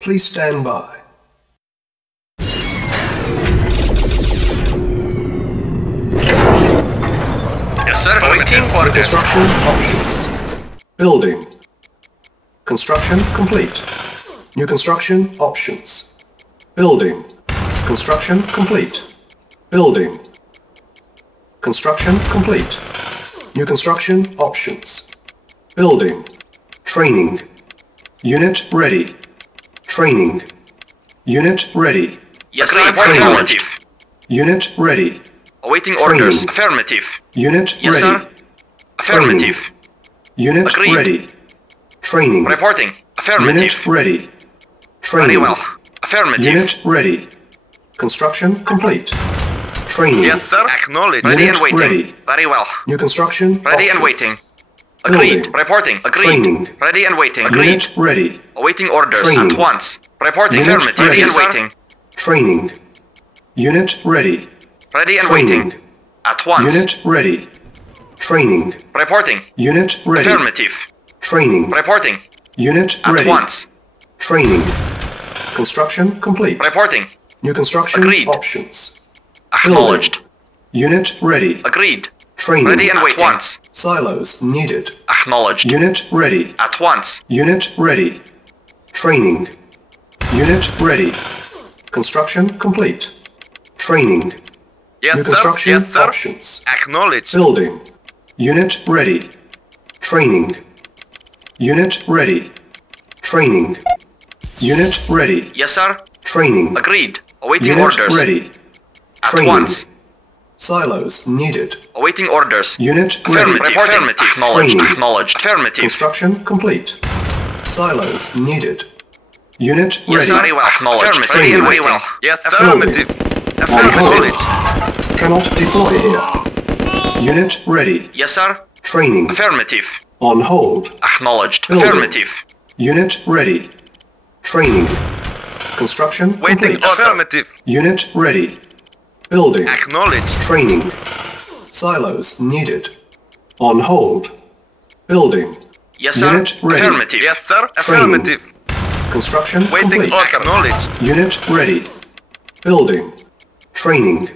Please stand by. Yes, sir. Waiting for Construction options. Building. Construction complete. New construction options. Building. Construction complete. Building. Construction complete. New construction options. Building. Training. Unit ready. Training. Unit ready. Yes, sir. Affirmative. Unit ready. Awaiting Training. orders. Affirmative. Unit Yes, ready. sir. Affirmative. Unit Agreed. ready. Training. Reporting. Affirmative. Unit ready. Training. Very well. Affirmative. Unit ready. Construction complete. Training. Yes, sir. Acknowledge. Ready Unit and waiting. ready. Very well. New construction Ready options. and waiting. Agreed. Building. Reporting. Agreed. Training. Ready and waiting. Agreed. Unit ready. Awaiting orders. Training. At once. Reporting. Unit Affirmative. ready. Ready and Yes, sir. waiting. Training. Unit ready. Ready and Training. waiting. At once. Unit ready. Training. Reporting. Unit ready. Affirmative. Training. Reporting. Unit At ready. once. Training. Construction complete. Reporting. New construction Agreed. options. Acknowledged. Unit ready. Agreed. Training. Ready and waiting. At once. Silos needed. Acknowledged. Unit ready. At once. Unit ready. Training. Unit ready. Construction complete. Training. Yes, New sir. construction Yes, sir. options. Acknowledged. Building. Unit ready. Training. Unit ready. Training. Unit ready. Yes, sir. Training. Agreed. Awaiting Unit orders. ready. At Training. once. Silos needed. Awaiting orders. Unit Affirmative. ready. Affirmative. Acknowledged. Training. Acknowledged. Affirmative. Construction complete. Silos needed. Unit Yes, sir. ready. Very well. Acknowledged. Affirmative. Ready and Training. waiting. Yes, sir. Affirmative. Acknowledged. Cannot deploy here. Unit ready. Yes, sir. Training. Affirmative. On hold. Acknowledged. Building. Affirmative. Unit ready. Training. Construction Waiting complete. affirmative. Unit ready. Building. Acknowledged. Training. Silos needed. On hold. Building. Yes, sir. Unit ready. Affirmative. Yes, sir. Training. Construction complete. Acknowledged. Unit ready. Building. Training.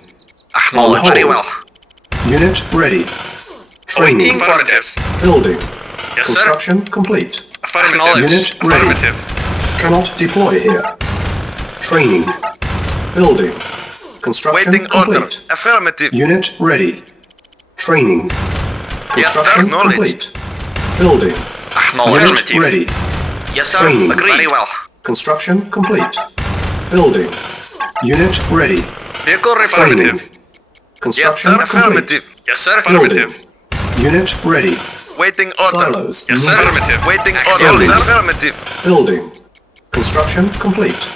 Acknowledged. On Very hold. well. Unit ready. Training. Awaiting orders. Building. Yes, sir. Construction complete. Affirmative. Unit ready. Cannot deploy here. Training. Building. Construction complete. Affirmative. Unit ready. Training. Construction Acknowledged. complete. Building. Acknowledged. Unit ready. Yes, sir. Training. Agreed. Very well. Construction complete. Building. Unit ready. Vehicle Training. Construction complete. Yes, sir. Building. Unit ready. Waiting Silos Yes, sir. needed. Affirmative. Waiting Building. Affirmative. Building. Construction complete.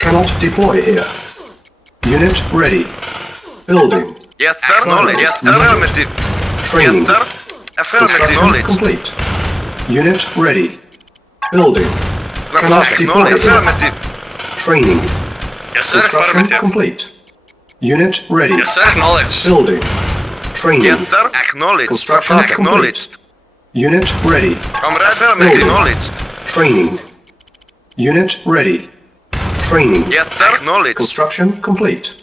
Cannot deploy here. Unit ready. Building. Yes, sir. Acknowledged. Yes, sir. Affirmative. Training. Construction Acknowledged. complete. Unit ready. Building. Cannot deploy here. Affirmative. Training. Yes, sir. Construction Affirmative. complete. Unit ready. Yes, sir. Acknowledged. Building. Training. Yes, sir. Acknowledged. Construction Acknowledged. Unit ready. Comrade Building. Acknowledged. Training. Unit ready. Training. Yes, sir. Acknowledged. Construction complete.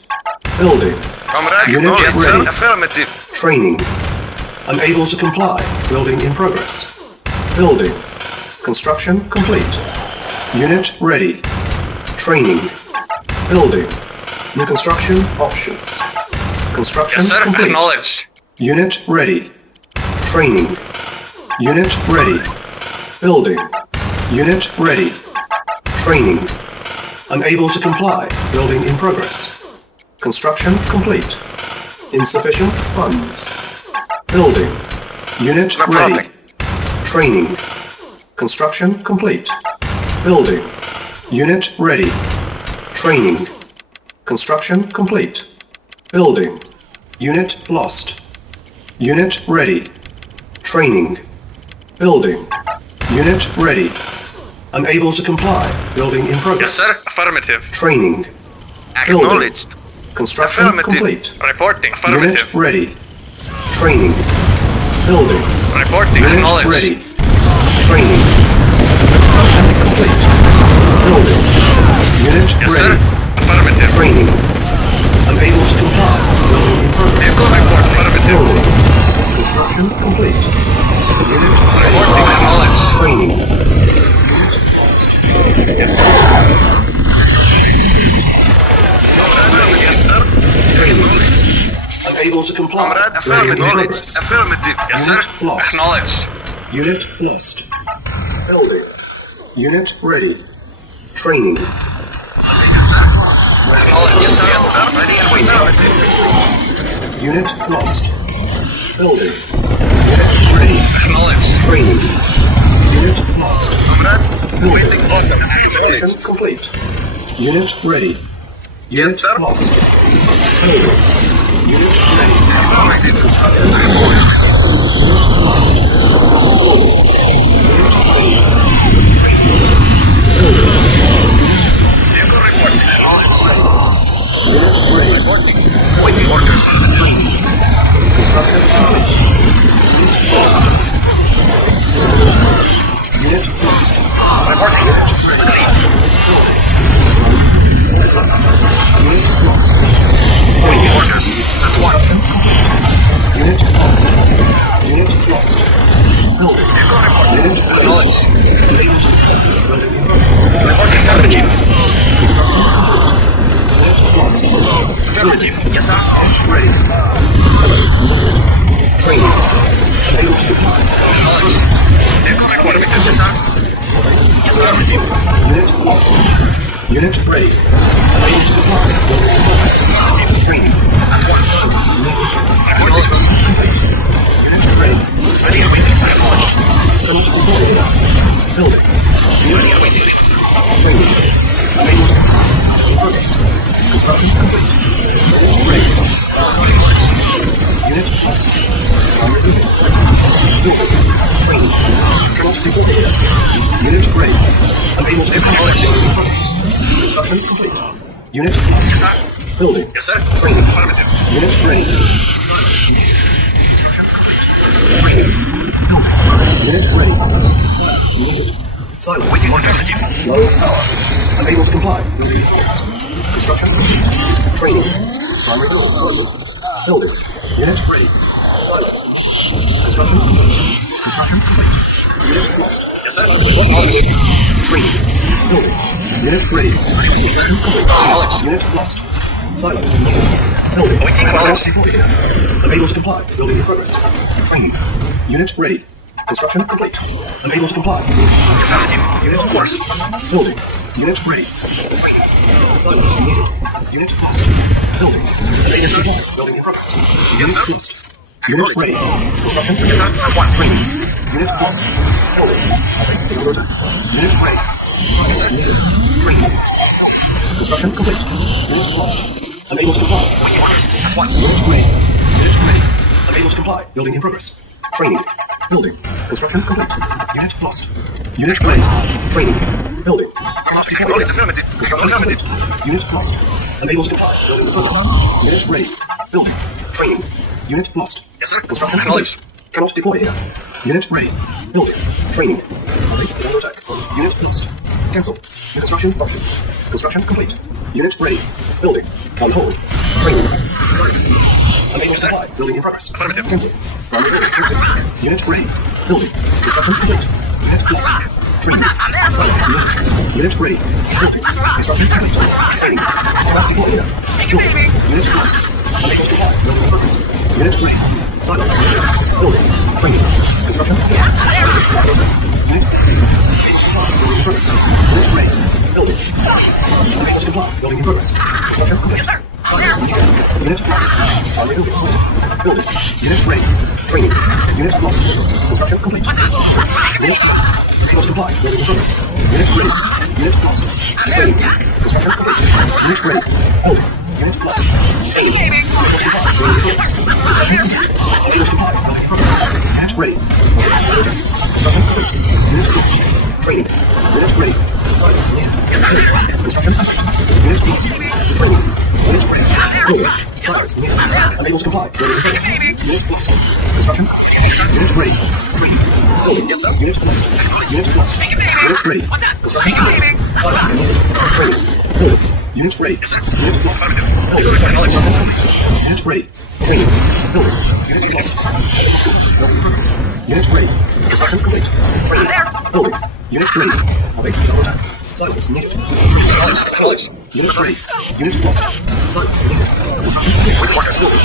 Building. Comrade Unit Acknowledged. ready. Affirmative. Training. Unable to comply. Building in progress. Building. Construction complete. Unit ready. Training. Building. New construction options. Construction Yes, sir. complete. Acknowledged. Unit ready. Training. Unit ready. Building. Unit ready. Training. Unable to comply. Building in progress. Construction complete. Insufficient funds. Building. Unit ready. Reporting. Training. Construction complete. Building. Unit ready. Training. Construction complete. Building. Unit lost. Unit ready. Training. Building. Unit ready. Unable to comply. Building in Yes, progress. sir. Affirmative. Training. Acknowledged. Construction Affirmative. complete. Reporting. Unit Affirmative. ready. Training. Building. Reporting. Unit Acknowledged. ready. Training. Construction complete. Building. sir. Affirmative. Training. Unable to comply. Building in progress. Vehicle report. Affirmative. Building. Construction complete. Unit Reporting. Acknowledged. training. Yes, sir. Training. Unable to comply. Comrade, Building in acknowledged. progress. Affirmative. Yes, sir. Unit lost. Acknowledged. Unit lost. Building. Unit ready. Training. Yes, sir. Acknowledged. Yes, sir. Ready and waiting. Unit lost. Building. Unit ready. Acknowledged. Training. Unit lost. Comrade, waiting order. Construction complete. Unit ready. Unit sir. lost. Building. Unit ready. Affirmative. Construction complete. Unit lost. Building. Vehicle reporting. Unit ready. Reporting. Waiting order. Construction complete. Unit lost. Reporting. Unit lost. Waiting orders. At once. Unit lost. Unit lost. Building. Unit Acknowledged. building in progress. Reporting, sir. Unit lost. Affirmative. Yes, sir. Ready. Training. Able to comply. Acknowledged. Vehicle reporting. Yes, sir. Yes, sir. Unit lost. Unit ready. Able to comply. Building in progress. Training. At once. Acknowledged. Unit ready. Ready and waiting. Acknowledged. Cannot deploy here. Building. Ready and waiting. Training. Able to comply. In progress. Construction complete. Unit ready. Unit lost. Primary units. Building. Training. Cannot deploy here. Unit ready. Unable to comply. In progress. Construction complete. Unit lost. Yes, sir. Building. Yes, sir. Training. Affirmative. Unit ready. Construction complete. Training. Building. Unit ready. Silence needed. Silence Waiting needed. order. Low power. Unable to comply. Building in progress. Construction complete. Training. Primary building. Building. Unit ready. Silence. Construction complete. Construction complete. Unit lost. Yes, sir. Acknowledged. Training. Building. Unit ready. Construction complete. Acknowledged. Unit lost. Silence needed. Building. Waiting acknowledged. Unable to comply. Building in progress. Training. Unit ready. Construction complete. Unable to comply. Affirmative. Unit Of course. Building. Unit ready. Silence needed. Unit lost. Building. Unable to comply. Building in progress. Unit lost. Unit ready. Construction Yes, sir. complete. At once. Training. Unit lost. Building. Under attack. Unit ready. Silence needed. Training. Construction complete. Unit lost. Unable to comply. Waiting orders. At once. Unit ready. Unit ready. Unable to comply. Building in progress. Training. Building. Construction complete. Unit lost. Unit ready. Training. Building. Cannot deploy. Acknowledged. Affirmative. Construction complete. Affirmative. Unit lost. Unable to comply. Building in progress. Unit ready. Building. Training. Unit lost. Yes, sir. Construction Acknowledged. complete. Cannot deploy here. Unit ready. Building. Training. Base is under attack. Unit lost. Cancel. Construction options. Construction complete. Unit ready. Building. On hold. Training. Silence. Unable to comply. Building in progress. Affirmative. Cancel. Primary building accepted. Unit ready. Building. Construction complete. Unit lost. Training. Silence needed. Unit ready. Building. Construction complete. Training. Cannot deploy here. Building. Unit lost. Unable to comply. Building in progress. Unit ready. Silence needed. Building. Training. Construction complete. Unit lost. Able to comply. Building in progress. Unit ready. Building. Unable to comply. Building in progress. Construction complete. Silence needed. Unit lost. Primary building selected. Building. Unit ready. Training. Unit lost. Construction complete. Unit able to comply. Building in progress. Unit ready. Unit lost. Training. Construction complete. Unit ready. Building. Unit lost. Training. Able to comply. Building in progress. Construction complete. Able to comply. Building in progress. Unit ready. Construction complete. Unit lost. Training. Unit ready. Silence needed. Construction complete. Unit lost. Training. Unit ready. Building. Silence needed. Unable to comply. Building in progress. Unit lost. Construction. Unit ready. Training. Building. Unit lost. Unit lost. Unit ready. Construction complete. Silence needed. Training. Building. Unit ready. Yes, sir. Unit lost. Affirmative. Unit ready. Training. Building. Unit lost. Building progress. Unit ready. Construction complete. Training. Building. Unit ready. Our base is under attack. Silence needed. Acknowledge. Unit ready. Unit lost. Silence needed. Construction complete. Building.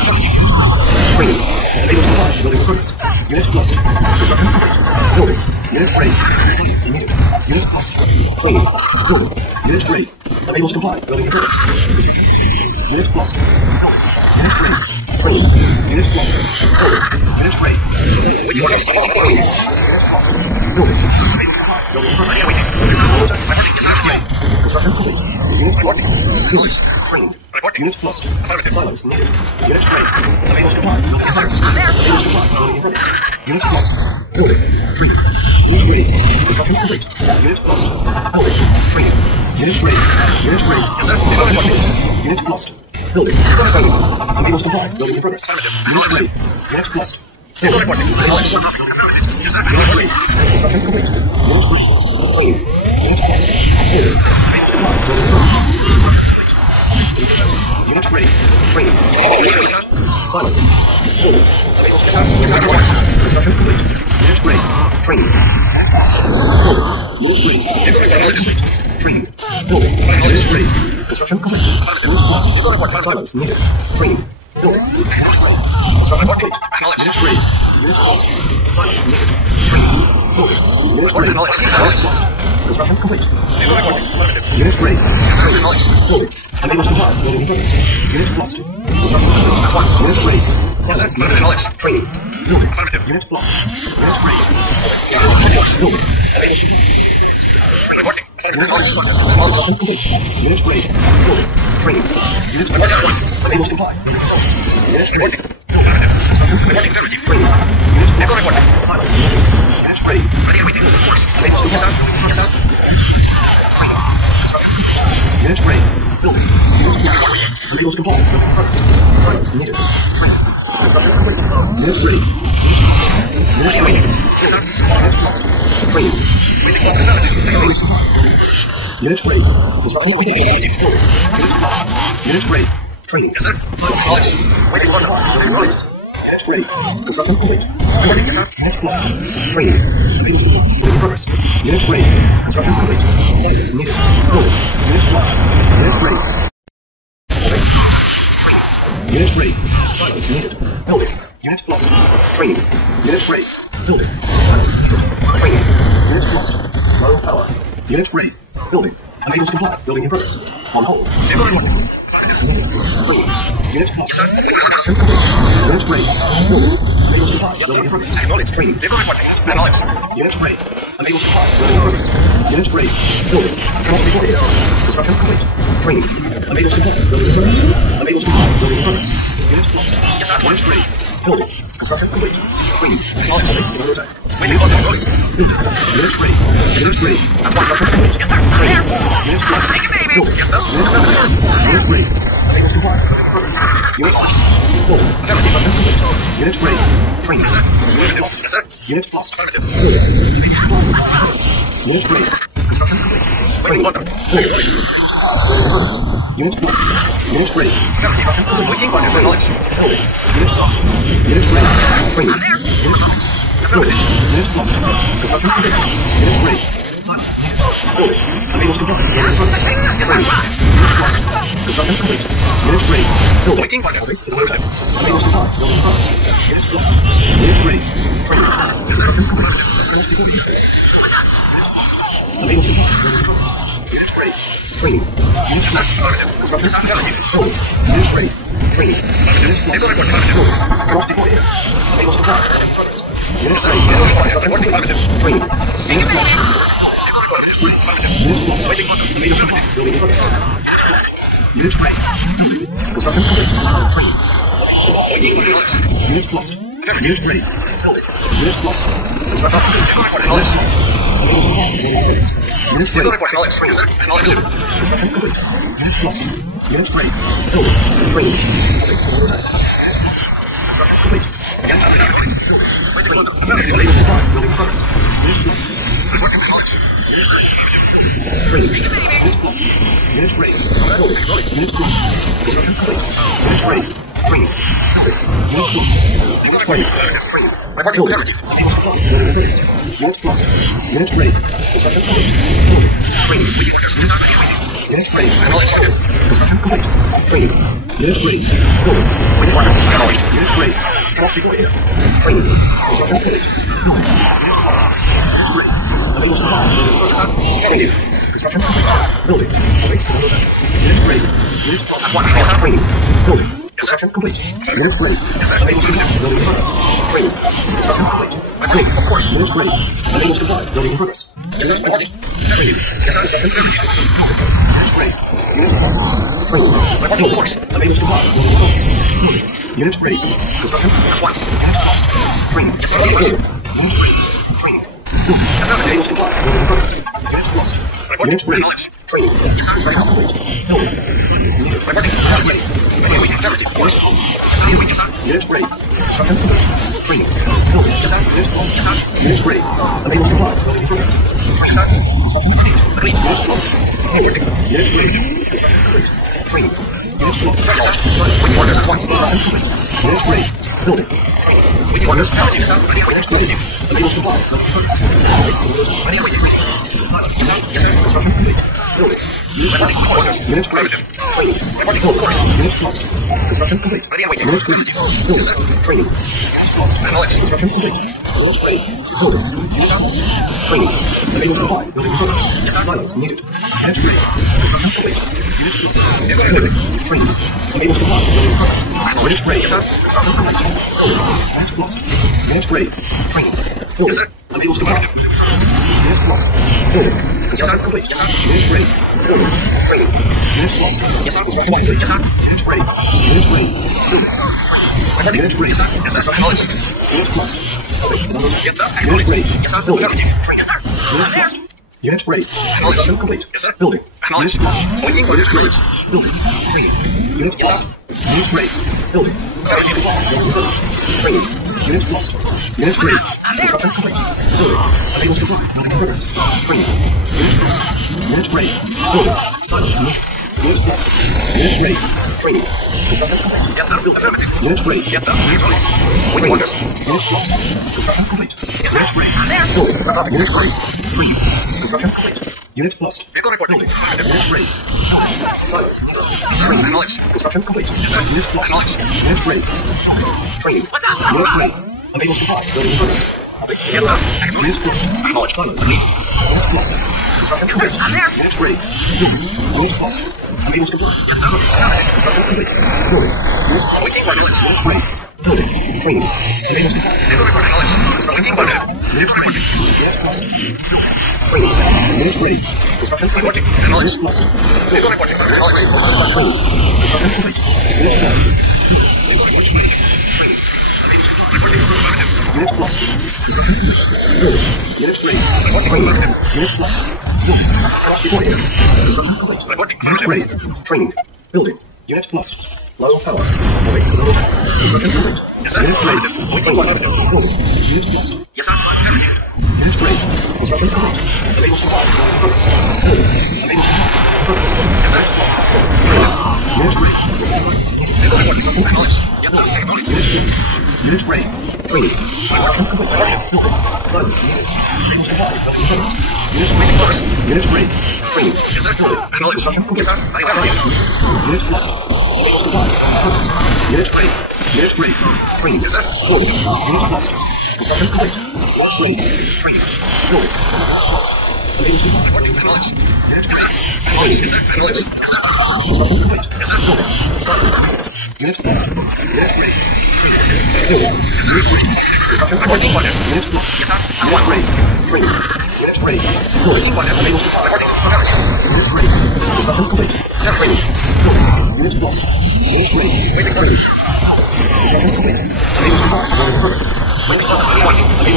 Training. Able to comply. Building progress. Unit lost. Construction complete. Building. Unit ready. Silence needed. Unit lost. Training. Building. Unit ready. Unable to comply. Building progress. Unit lost. Building. Unit ready. Training. Unit lost. Building. Unit ready. Silence needed. Training. Unit lost. Building. Building progress. Construction complete. Unit lost. Building. Training. Unit lost. Silence needed. Unit ready. Unable to comply. Building progress. Unable to comply. Building progress. Unit lost. Building. Training. Unit ready. Construction complete. Unit lost. Building. Training. Unit ready. Unit ready. Unit lost. Building. Training. Unable to comply. Building progress. Unit ready. Unit lost. Building. Unit ready. Construction complete. Unit ready. Training. Unit lost. Building. Unable to comply. Building progress. Unit ready. Training. Silence. Building. Construction complete. Unit ready. Training. Building. Unit ready. Training. Building. Unit ready. Construction complete. Unit lost. Silence needed. Training. Building. Construction complete. Unit ready. Unit lost. Silence needed. Training. Building. Unit ready. Silence lost. Construction complete. Unit ready. Building. Unable to comply. Building in progress. Unit lost. Construction complete. Unit ready. Silence needed. Training. Building. Unit lost. Unit ready. Building. Unit ready. Construction complete. Unit ready. Building. Training. Unit lost. Unable to comply. Unit ready. Building. Construction complete. Training. Unit lost. Silence needed. Unit ready. Unable to comply. Unit ready. Building. Unit lost. Unable to comply. Building progress. Silence needed. Training. Construction complete. Unit ready. Unit ready. Unit lost. Training. Unit ready. Construction complete. Building. Unit lost. Unit ready. Training. Yes, sir. Silence. Ready for building progress. Unit ready. Construction complete. Unit lost. Training. Building progress. Unit ready. Construction complete. Silence needed. Building. Unit lost. Unit ready. Unit ready. Silence needed. Building. Unit lost. Training. Unit ready. Building. Silence needed. Training. Unit lost. Low power. Unit ready. Building. Unable to comply. Building in progress. On hold. Silence needed. Training. Unit lost. Construction complete. Unit ready. Building. Unable to comply. Building in progress. Training. Unit ready. Unable to comply. Building in progress. Unit ready. Building. Cannot be completed. Construction complete. Training. Unable to comply. Building in progress. Unable to comply. Building in progress. Unit lost. Unit ready. Building. Construction complete. Training. Under attack. Unit lost. Unit ready. Unit ready. Construction complete. Training. Unit lost. Building. Unit ready. Unable to comply. Progress. Unit lost. Building. Construction complete. Unit ready. Training. Unit lost. Unit lost. Unit ready. Construction complete. Training. Unit lost. Unit ready. Construction complete. Building. Unit lost. Unit ready. Training. Unit lost. Building. Unit lost. Construction complete. Unit ready. Silence. Building. Unable to comply. Building progress. Training. Unit lost. Construction complete. Unit ready. Building. Base is under attack. Unable to comply. Building progress. Unit lost. Unit ready. Training. Construction complete. Unable to comply. Building progress. Unit ready. Training. Unit lost. Construction complete. Building. Unit ready. Training. Unit lost. Building. Cannot deploy here. Unable to comply. Building progress. Unit ready. Construction complete. Training. Unit lost. Unit lost. Unable to comply. Building progress. Unit ready. Construction complete. Training. Unit lost. Unit ready. Building. Unit lost. Construction complete. Unit lost. Unit ready. Construction complete. Unit lost. Unit ready. Building. Training. Base is under attack. Construction complete. Building. Unable to comply. Building in progress. Unit ready. Building. Unit close. Construction complete. Unit ready. Training. Building. Unit close. Training. Building. Unit close. Unit close. Unit ready. Construction complete. Building. Training. Unit ready. Construction complete. Training. Unit ready. Building. Unit ready. Traffic area. Training. Construction complete. Building. Unable to comply. Training. Construction complete. Building. Base is under attack. Unit ready. Unit close. Training. Building. Construction complete. Unit ready. Unable to comply. Building in progress. Training. Construction complete. Training. Of course. Unit ready. Unable to comply. Building in progress. Yes, sir. Training. Yes, sir. Construction complete. Unit ready. Unit close. Training. Of course. Unable to comply. Building in progress. Unit ready. Construction at once. Unit close. Training. Yes, sir. Unit ready. Training. Unable to comply. Building in progress. Unit lost. Unit ready. Training. Yes, sir. Construction complete. Building. Science needed. Unit ready. Unit ready. Construction complete. Training. Building. Yes, sir. Unit lost. Yes, sir. Unit ready. Unable to comply. Building in progress. Yes, sir. Construction complete. Unit lost. Forward. Unit ready. Construction complete. Training. Unit lost. Yes, sir. Orders at once. Construction complete. Unit ready. Building. Training. Orders. Yes, sir. Unable to comply. Building in progress. Yes, sir. Construction complete. Building. Unit ready. Unit ready. Training. Building. Unit lost. Construction complete. Unit ready. Building. Training. Lost. Construction complete. Unit ready. Building. Training. Unable to comply. Building in progress. Silence needed. Unit ready. Construction complete. Unit building. Training. Unable to comply. Building in progress. Unit ready. Construction complete. Building. Unit lost. Unit ready. Training. Building. Unable to comply. Unit lost. Building. Construction complete. Unit ready. Building. Training. Unit lost. Construction complete. Unit ready. Unit ready. Building. Unit ready. Construction lost. Unit lost. Unit ready. Building. Unit lost. Unit ready. Construction complete. Building. Unit lost. Unit ready. Building. Training. Unit lost. Unit ready. Building. Training. Unit lost. Unit ready. Construction complete. Building. Unable to build. Not in progress. Training. Unit lost. Unit ready. Building. Silence. Unit lost. Unit ready. Training. Construction complete. Unit ready. Training. Unit lost. Construction complete. Unit ready. Building. Unit ready. Training. Construction complete. Unit lost. Building. Unit ready. Silence. Training. Construction complete. Unit lost. Unit ready. Training. Unit ready. Unable to comply. Building in progress. Unit lost. Silence. Unit lost. Construction complete. Unit ready. Unit lost. Unable to comply. Construction complete. Building. Unit ready. Building. Training. Unable to comply. Construction complete. Unit ready. Unit lost. Training. Unit ready. Construction complete. Unit lost. Training. Construction complete. Unit lost. Unit lost. Construction complete. Building. Unit ready. Training. Unit lost. Building. Construction complete. Unit ready. Training. Building. Unit lost. Low power. Base is under attack. Construction complete. Unit ready. Building. Unit lost. Unit ready. Construction complete. Unable to comply. Purpose. Building. Unable to comply. Purpose. Unit ready. Unit ready. Training. Construction complete. Building. Silence needed. Unable to comply. Purpose. Unit ready. Training. Building. Construction complete. Unit lost. Unable to comply. Purpose. Unit ready. Unit ready. Training. Building. Unit lost. Construction complete. Building. Training. Building. Unable to comply. Unit ready. Training. Construction complete. Building. Unit lost. Unit ready. Training. Building. Unit ready. Construction complete. Unit lost. Unit ready. Training. Unit ready. Building. Unable to comply. Unit ready. Construction complete. Training. Building. Unit lost. Unit ready. Training. Construction complete. Unable to comply. Building purpose. Unable to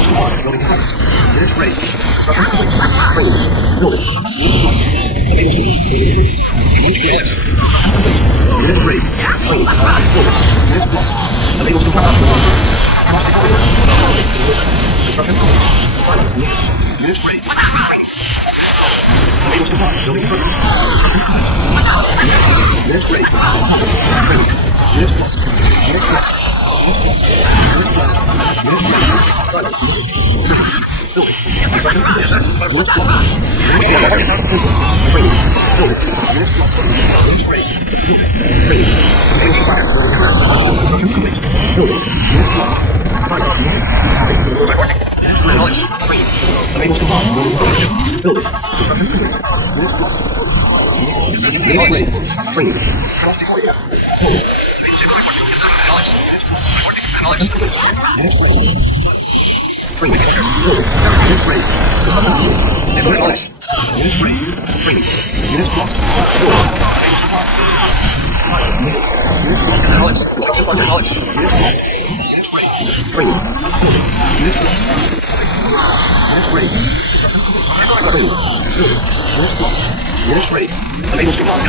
comply. Building purpose. Unit ready. Construction complete. Training. Building. Unit lost. Unable to building purpose. Unit ready. Construction complete. Unit ready. Training. Building. Unit lost. Unable to comply. Building in progress. Cannot deploy unit. Construction complete. Silence needed. Unit ready. Unable to comply. Building in progress. Construction complete. Unit ready. Training. Unit lost. Unit lost. Unit lost. Unit lost. Unit ready. Silence needed. Building. Construction complete. Unit lost. Unit ready. Training. Building. Unit lost. Unit ready. Building. Training. Unable to fire. Construction complete. Building. Unit lost. Silence needed. Training. Unable to fire. Building. Construction complete. Unit lost. Unit ready. Training. Cannot deploy yet. Unit ready. Training. Unit ready. Unit ready. Unit ready. Training. Unit lost. Unit lost. Construction partner. Unit lost. Training. Unit lost. Unit ready. Construction complete. Training. Unit lost. Unit ready. Unable to comply. Construction partner.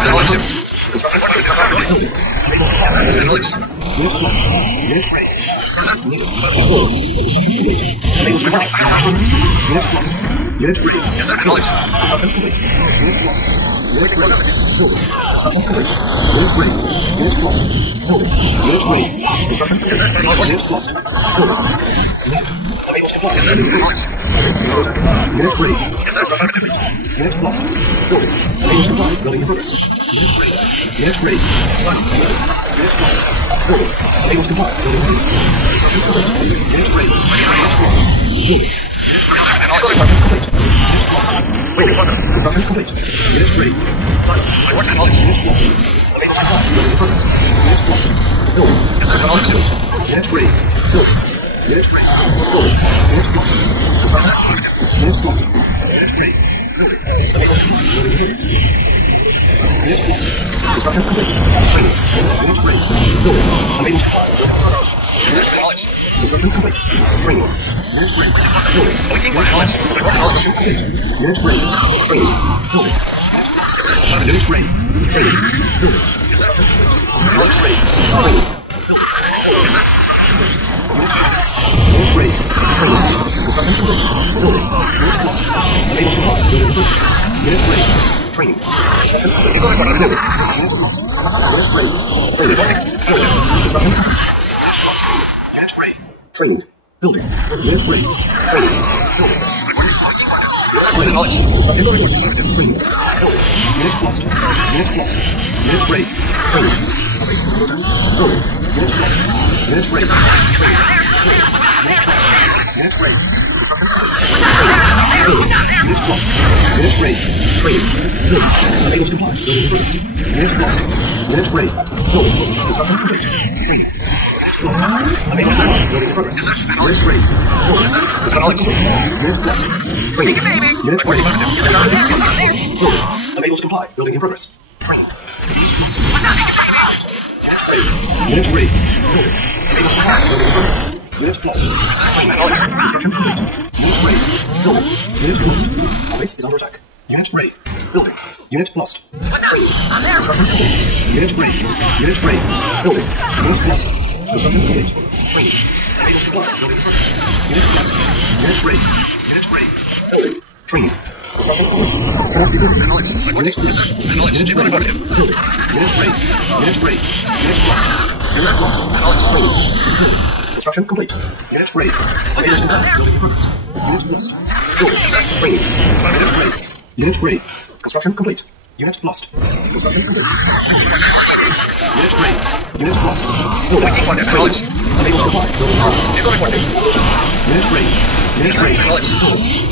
Unit lost. Unit ready. Construction needed. Construction complete. Unable to comply. Unit lost. Unit ready. Construction complete. Unit lost. Unit ready. Building. Construction complete. Unit ready. Unit lost. Building. Unit ready. Construction complete. Unit lost. Building. Needed. Unable to comply. Unit ready. Unit lost. Building. Unable to comply. Building in progress. Unit ready. Unit ready. Silence. Unit lost. Building. Unable to comply. Building in progress. Construction complete. Unit ready. Unit lost. Building. Construction complete. Unit lost. Waiting. Construction complete. Unit ready. Silence. Unit lost. Unable to comply. Building in progress. Unit lost. Building. Construction complete. Unit ready. Building. Unit ready. Building. Unit lost. Construction. Unit lost. Unit ready. Building. Unable to comply. Building in progress. Unit lost. Construction complete. Training. Unit ready. Building. Unable to comply. Building in progress. Construction complete. Training. Unit ready. Building. Construction complete. Unit ready. Training. Building. Unit ready. Training. Building. Construction complete. Unit ready. Training. Building. Unit ready. Training. Construction complete. Building. Unit lost. Unable to comply. Building in progress. Unit ready. Training. Construction complete. Building. Unit lost. Unit ready. Training. Building. Construction complete. Unit ready. Training. Building. Unit ready. Training. Building. Training. Training. Building. Unit lost. Unit lost. Unit ready. Training. Building. Unit lost. Unit ready. Training. Unit ready. Building. Unit lost. Unit ready. Training. Building. Unable to comply. Building in progress. Unit lost. Unit ready. Building. Construction complete. Training. Lost. Unable to comply. Building in progress. Unit ready. Building. Construction complete. Unit lost. Training. Unit ready. Building. Unable to comply. Building in progress. Training. Unit ready. Building. Unable to comply. Building in progress. Unit lost. Training. Construction complete. Unit ready. Building. Unit lost. Base is under attack. Unit ready. Building. Unit lost. Training. Construction complete. Unit ready. Unit ready. Building. Unit lost. Construction complete. Training. Unable to comply. Building in progress. Unit lost. Unit ready. Unit ready. Building. Training. Construction complete. Cannot be built. Unit lost. Unit ready. Building. Unit ready. Unit ready. Unit lost. Unit lost. Training. Building. Construction complete. Unit ready. Unable to comply. Building in progress. Unit lost. Building. Training. Unit ready. Unit ready. Construction complete. Unit lost. Construction complete. Unit ready. Unit lost. Building. Training. Unable to comply. Building in progress. Unit ready. Unit ready. Building.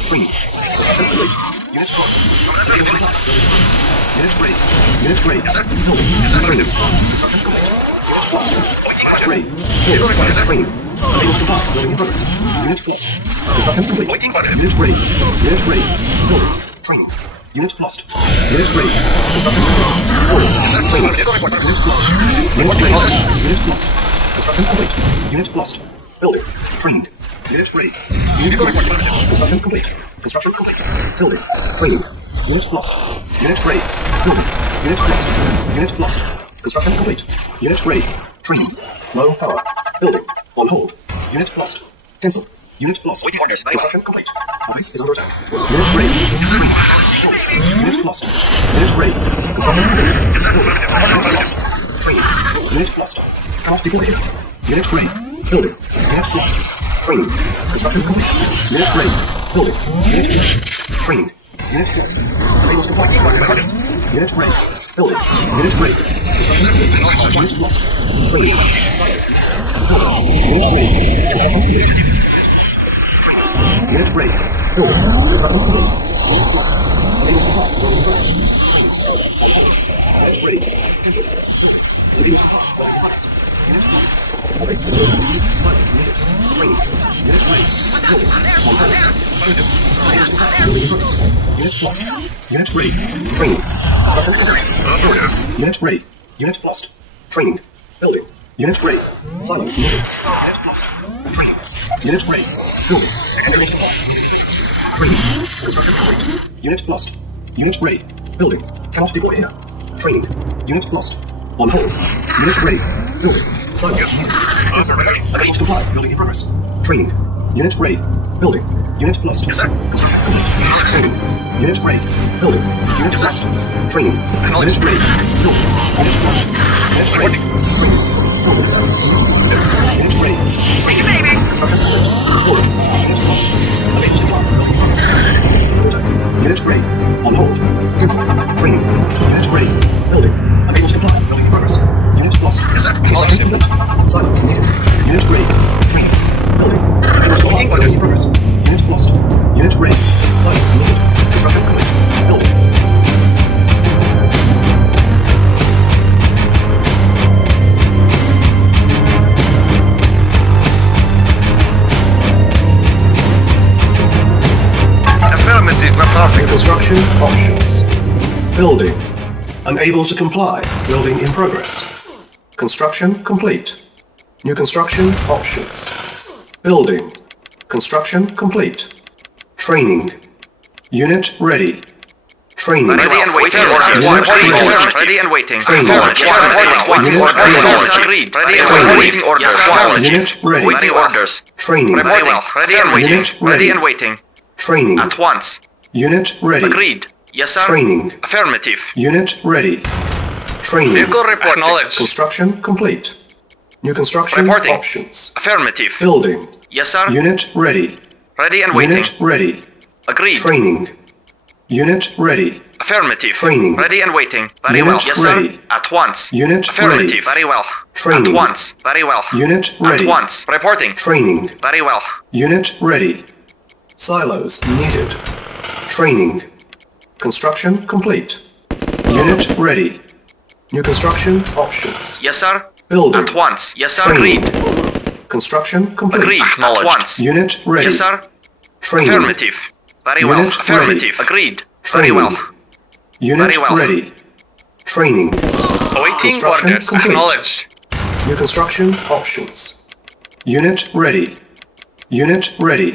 Training. Construction complete. Unit lost. Unable to comply. Building in progress. Unit ready. Unit ready. Building. Training. Construction complete. Unit lost. Unit ready. Building. Training. Unable to comply. Building in progress. Unit lost. Construction complete. Unit ready. Unit ready. Building. Training. Unit lost. Unit ready. Construction complete. Building. Training. Unit lost. Unit ready. Unit lost. Construction complete. Unit lost. Building. Trained. Unit ready. Unit lost. Construction complete. Construction complete. Building. Training. Unit lost. Unit ready. Building. Unit lost. Unit lost. Construction complete. Unit ready. Training. Low power. Building. On hold. Unit lost. Cancel. Unit lost. Waiting orders. Construction complete. Our base is under attack. Unit ready. Unit lost. Unit ready. Construction complete. Training. Unit lost. Cannot deploy here. Unit ready. Building. Unit lost. Training. Construction complete. Unit ready. Building. Unit training. Unit lost. Unit ready. Building. Unit ready. Construction complete. Unit lost. Training. Unit ready. Construction complete. Unit ready. Building. Construction complete. Unit supply. Building first. Unit ready. Cancel. Unit supplies. Unit lost. All base is needed. Silence needed. Training. Unit ready. Building. On purpose. Unit supply. Building purpose. Unit lost. Unit ready. Training. Unit ready. Unit lost. Training. Building. Unit ready. Silence needed. Unit lost. Training. Unit ready. Building. Training. Construction complete. Unit lost. Unit ready. Building. Cannot deploy here. Training. Unit lost. On hold. Unit ready. Building. Silence needed. Unable to comply. Building in progress. Training. Unit ready. Building. Unit lost. Yes, sir. Construction complete. Training. Unit ready. Building. Unit Yes, lost. sir. Training. Unit ready. Building. Unit lost. Unit ready. Training. Building. Unit ready. Training. Construction complete. Building. Unit lost. Unable to comply. Unit ready. On hold. Cancel. Training. Unit ready. Building. Unable to comply. Building in progress. Unit lost. Yes, sir. Construction complete. Silence needed. Unit ready. Training. Building. Unable to comply. Building in progress. Unit lost. Unit ready. Silence needed. Construction complete. Building. Affirmative. Construction options. Building. Unable to comply. Building in progress. Construction complete. New construction options. Building. Construction complete. Training. Unit ready. Training. Ready and waiting. Ready and waiting. Training. Agreed. Ready and waiting orders. Unit ready. Waiting orders. Training. Very well. Ready and waiting. Unit ready. Ready and waiting. Training. At once. Unit ready. Agreed. Yes, sir. Training. Affirmative. Unit ready. Training. Vehicle report. Acknowledged. Construction complete. New construction Reporting. options. Affirmative. Building. Yes, sir. Unit ready. Ready and waiting. Unit ready. Agreed. Training. Unit ready. Affirmative. Training. Ready and waiting. Very Unit well. Yes, sir. ready. At once. Unit Affirmative. ready. Very well. Training. At once. Very well. Unit ready. At once. Reporting. Training. Very well. Unit ready. Silos needed. Training. Construction complete. Unit ready. New construction options. Yes, sir. Building. At once. Yes, sir. Training. Agreed. Construction complete. Agreed. At once. Unit ready. Yes, sir. Training. Affirmative. Very well. Unit Affirmative. ready. Agreed. Training. Very well. Unit Very well. ready. Training. Awaiting Construction orders. complete. Acknowledged. New construction options. Unit ready. Unit ready.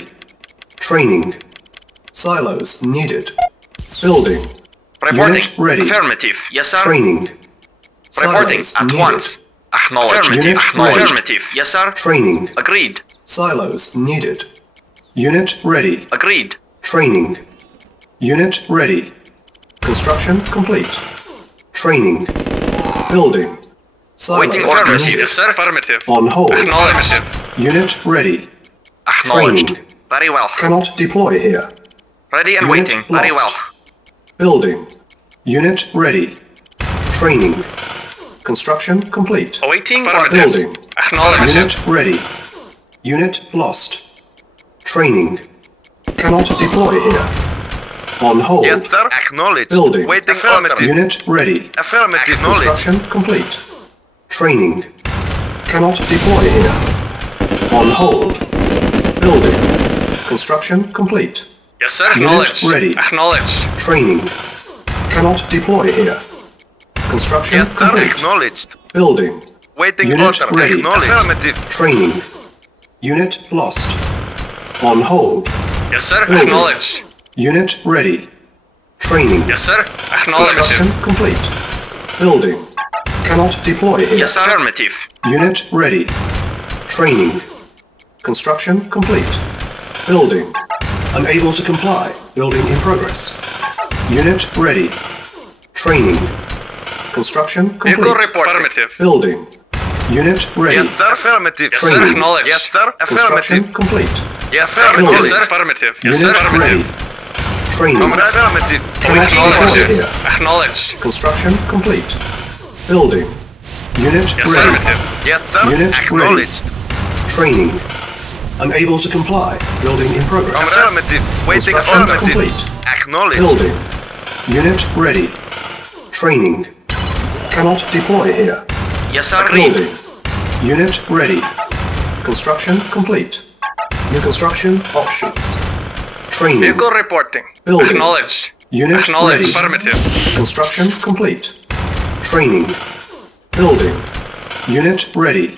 Training. Silos needed. Building. Reporting. Unit ready. Affirmative. Yes, sir. Training. Reporting. Silos At needed. once. Acknowledged. Unit ready. Affirmative. Yes, sir. Training. Agreed. Silos needed. Unit ready. Agreed. Training. Unit ready. Construction complete. Training. Building. Waiting Silos orders. needed. Yes, sir. Affirmative. On hold. Acknowledged. Unit ready. Acknowledged. Training. Very well. Cannot deploy here. Ready and Unit waiting. Very well. lost. Building. Unit ready. Training. Construction complete. Awaiting Building. Acknowledged. Unit ready. Unit lost. Training. Cannot deploy here. On hold. Yes, sir. Acknowledged. Building. Waiting affirmative. Unit ready. Affirmative. Construction complete. Training. Cannot deploy here. On hold. Building. Construction complete. Yes, sir. Unit ready. Acknowledged. Training. Cannot deploy here. Construction Yes, sir. complete. Acknowledged. Building. Waiting Unit order. ready. Acknowledged. Affirmative. Training. Unit lost. On hold. Yes, sir. Building. Acknowledged. Unit ready. Training. Yes, sir. Acknowledged. Construction complete. Building. Cannot deploy here. Yes, sir. Affirmative. Unit ready. Training. Construction complete. Building. Unable to comply. Building in progress. Unit ready. Training. Construction complete. Vehicle report. Affirmative. Building. Unit ready. Yes, sir. Affirmative. Yes, sir. Training. Acknowledged. Yes, sir. Construction Affirmative. complete. Yes, affirmative. Yes, Building. sir. Affirmative. Yes, sir. Unit ready. Affirmative. Training. Affirmative. Cannot deploy Acknowledged. here. Acknowledged. Construction complete. Building. Unit Yes, ready. affirmative. Yes, sir. Unit Acknowledged. Training. Unable to comply. Building in progress. Affirmative. Waiting. Construction Affirmative. complete. Acknowledged. Building. Unit ready. Training. Cannot deploy here. Yes, sir. Agreed. Building. Unit ready. Construction complete. New construction options. Training. Vehicle reporting. Building. Acknowledged. Unit Acknowledged. ready. Affirmative. Construction complete. Training. Building. Unit ready.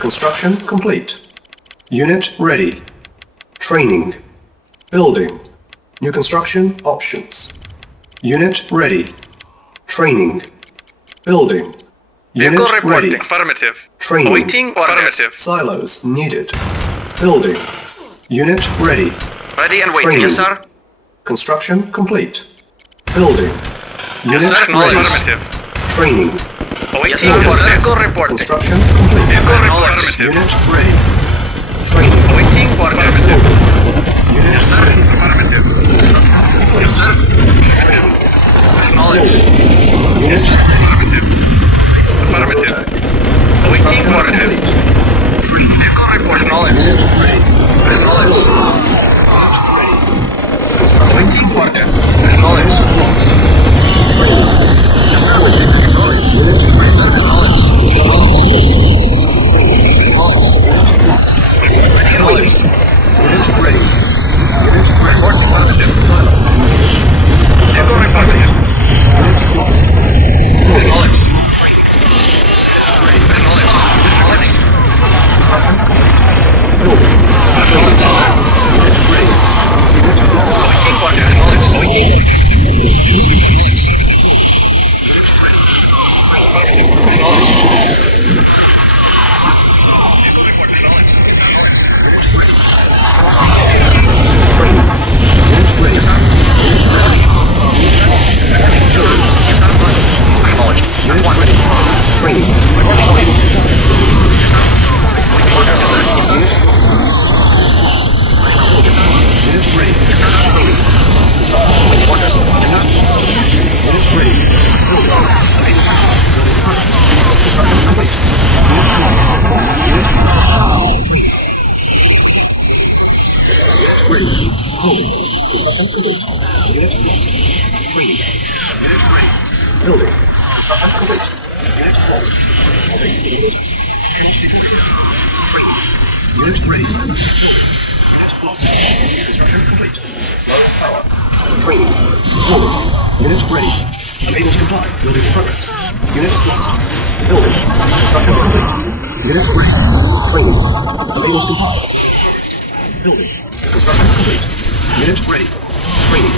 Construction complete. Unit ready. Training. Building. New construction options. Unit ready. Training. Building. Vehicle Unit reporting. ready. Affirmative. Training. Awaiting affirmative. Silos needed. Building. Unit ready. Ready and waiting. Training. Yes, sir. Construction complete. Building. Unit Yes, sir. Acknowledged. ready. Affirmative. Training. Awaiting Yes, sir. vehicle reporting. Construction complete. Vehicle acknowledged. Unit ready. Training. Awaiting affirmative. Unit Yes, sir. ready. Affirmative. Yes, sir. Acknowledged. Unit Affirmative. Affirmative. Awaiting affirmative. Vehicle report. Acknowledged. Acknowledged. Awaiting orders. Acknowledged. Acknowledged. Unit ready. Unit ready. Report affirmative. Silence. Vehicle affirmative. Unit lost. Acknowledged. Construction complete. Building. Acknowledged. Unit ready. Unit lost. Awaiting order. Acknowledged. Awaiting. Unit ready. Unit lost. Construction complete. Low power. Training. Forward. Unit ready. Unable to comply. Building in progress. Unit lost. Building. Construction complete. Unit ready. Training. Unable to comply. Building. Construction complete. Unit ready. Training.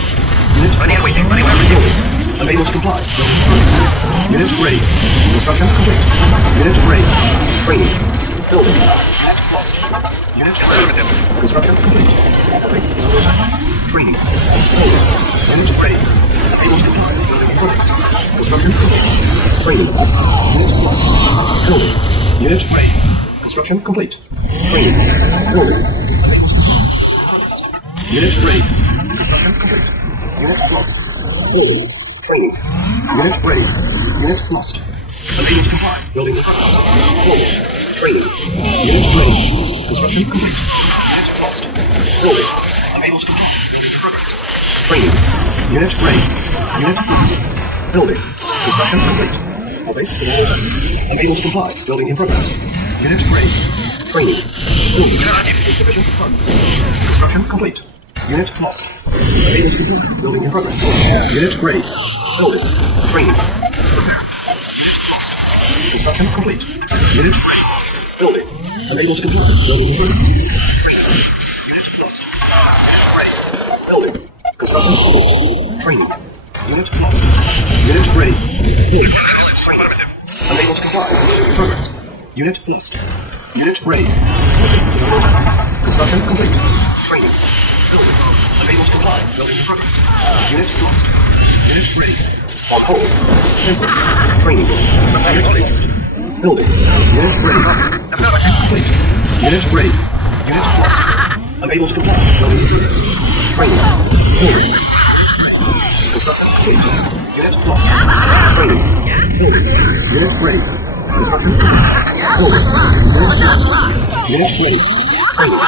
Unit ready and waiting. Ready and building. Unable to comply. Building in progress. Unit ready. Construction complete. Unit ready. Training. Building. Unit lost. Unit Affirmative. Construction complete. Base is under attack. Training. Building. Unit ready. Able to comply. Building in progress. Construction complete. Training. Unit lost. Building. Unit ready. Construction complete. Training. Building. Unit ready. Construction complete. Unit lost. Building. Training. Unit ready. Unit lost. Unable to comply. Building in progress. Building. Training. Unit ready. Construction complete. Unit lost. Building. Unable to comply. Building in progress. Training. Unit ready. Unit lost. Building. Construction complete. All base is under attack. Unable to comply. Building in progress. Unit ready. Training. Building. Insufficient funds. Construction complete. Unit lost. Building in progress. Unit ready. Building. Training. Prepare. Unit lost. Construction complete. Unit ready. Building. Unable to comply. Building in progress. Training. Unit lost. Ready. Building. Construction complete. Training. Unit lost. Unit ready. Building. Training. Unable to comply. Building in progress. Unit lost. Unit ready. Construction complete. Training. Building. Unable to comply. Building in progress. Unit lost. Unit ready. On hold. Sensor. Training. Unit lost. Building. Unit ready. Construction complete. Unit ready. Unit lost. Unable to comply. Building in progress. Training. Building. Construction complete. Unit lost. Training. Building. Unit ready. Construction complete. Building. Unit lost. Unit ready. Training.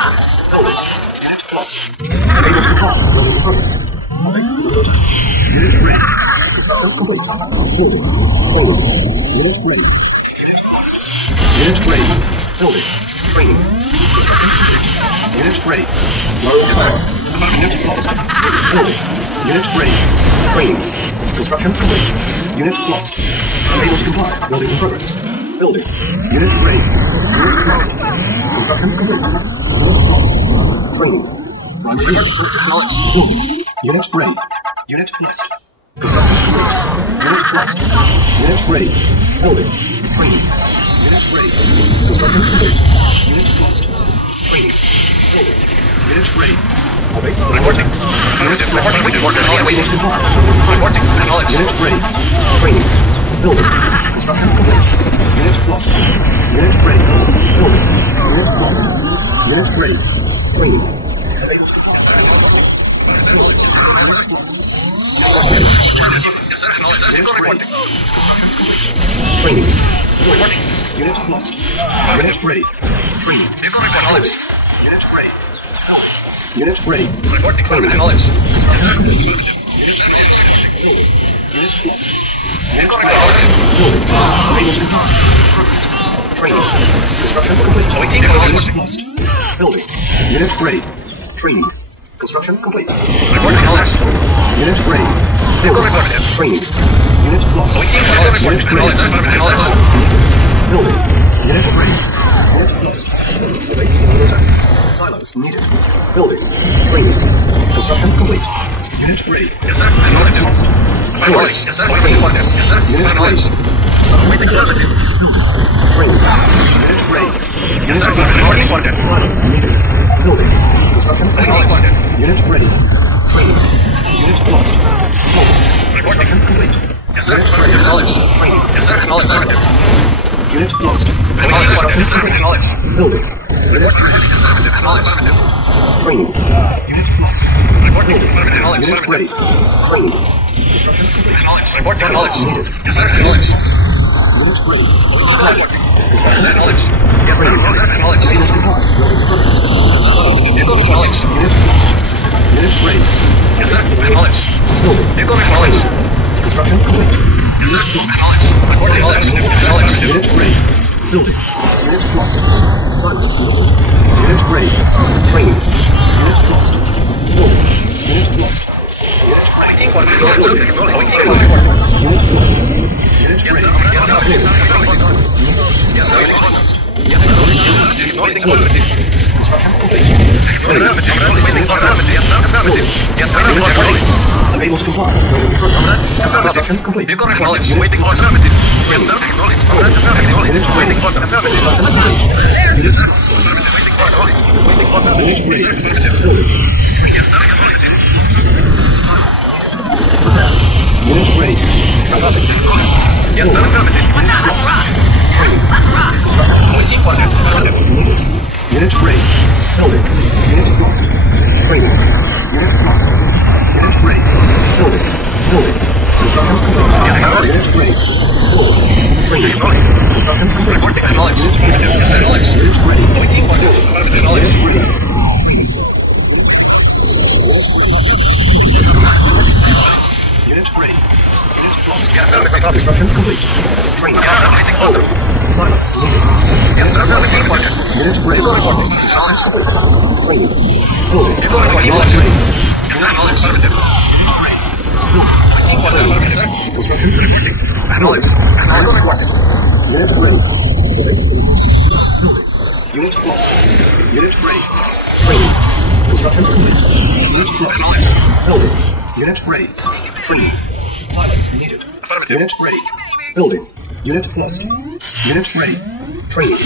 Building. Unit lost. Unable to comply. Building in progress. Base is built. Unit ready. Construction complete. Building. Building. Unit ready. Unit lost. Unit ready. Building. Training. Construction complete. Unit ready. Low power. Unit lost. Building. Unit ready. Training. Construction complete. Unit lost. Unable to comply. Building in progress. Building. Unit ready. Unit ready. Construction complete. Unit lost. Training. Building. Unit ready. Unit lost. Construction complete. Unit lost. Unit ready. Building. Training. Unit ready. Construction complete. Unit lost. Training. Building. Unit ready. All base is reporting. Unit lost. Reporting. Unit ready. Training. Building. Construction complete. Unit lost. Unit ready. Building. Unit lost. Unit ready. Training. Construction complete. Training. Building. Unit lost. Unit ready. Training. Unit ready. Unit ready. Training. Construction complete. Unit lost. Building. Training. Construction complete. Unit lost. Building. Unit ready. Training. Construction complete. Unit ready. Building. Training. Unit lost. Unit ready. Building. Unit ready. Unit lost. The base is under attack. Silos needed. Building. Training. Construction complete. Unit ready. Yes, sir. Unit lost. Building. Yes, sir. Training. Yes, sir. Unit ready. Construction complete. Training. Unit ready. Unit ready. Silos needed. Building. Construction complete. Unit ready. Training. Unit lost. Building. Construction complete. Yes, sir. Unit ready. Training. Yes, sir. Unit lost. Construction complete. Building. Unit training. Unit lost. Building. Unit ready. Training. Construction complete. Silos needed. Yes, sir. Unit ready. Construction. Training. Able to comply. Building progress. Silos. Unit lost. Unit ready. Yes, sir. Building. Training. Construction complete. Unit lost. Unit ready. Building. Unit lost. Silos needed. Unit ready. Training. Unit lost. Building. Unit lost. Unit lost. Unit ready. Construction complete. Training. Unable to comply. Construction complete. Unit ready. Unit ready. Building. Unit lost. Training. Unit lost. Unit ready. Building. Building. Construction complete. Unit ready. Building. Training. Construction complete. Unit ready. Unit ready. Unit ready. Unit ready. Unit lost. Construction complete. Training. Building. Silence needed. Unit ready. Construction complete. Training. Building. Unit ready. Construction complete. Building. Unit ready. Unit lost. Unit ready. Training. Construction complete. Unit lost. Building. Unit ready. Training. Silence needed. Unit ready. Building. Unit lost. Unit ready. Training.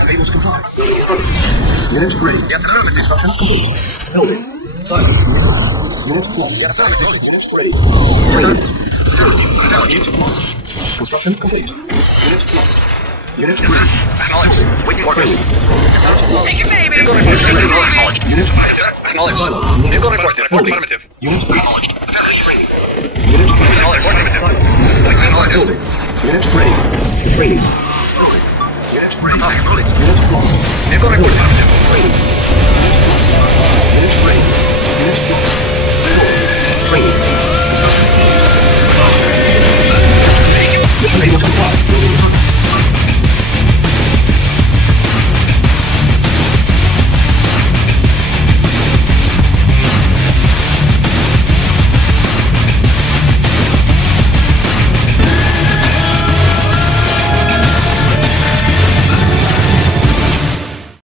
Unable to comply. Unit ready. Yeah, affirmative. Construction complete. Building. Silence. Unit lost. Yeah, affirmative. Unit ready. Yes, sir. Training. Unit lost. Construction complete. Unit lost. Unit Yes, ready. sir. Acknowledged. Waiting orders. Training. Yes, sir. Take it, baby. Vehicle reported. Acknowledged. Unit Yes, sir. Acknowledged. Silence. Vehicle reported. Report affirmative. Unit Acknowledged. training. Unit Acknowledged. Affirmative. Silence. Acknowledged. Building. Unit ready. Training. Building. Unit ready. Acknowledged. Unit lost. Vehicle reported. Affirmative. Training.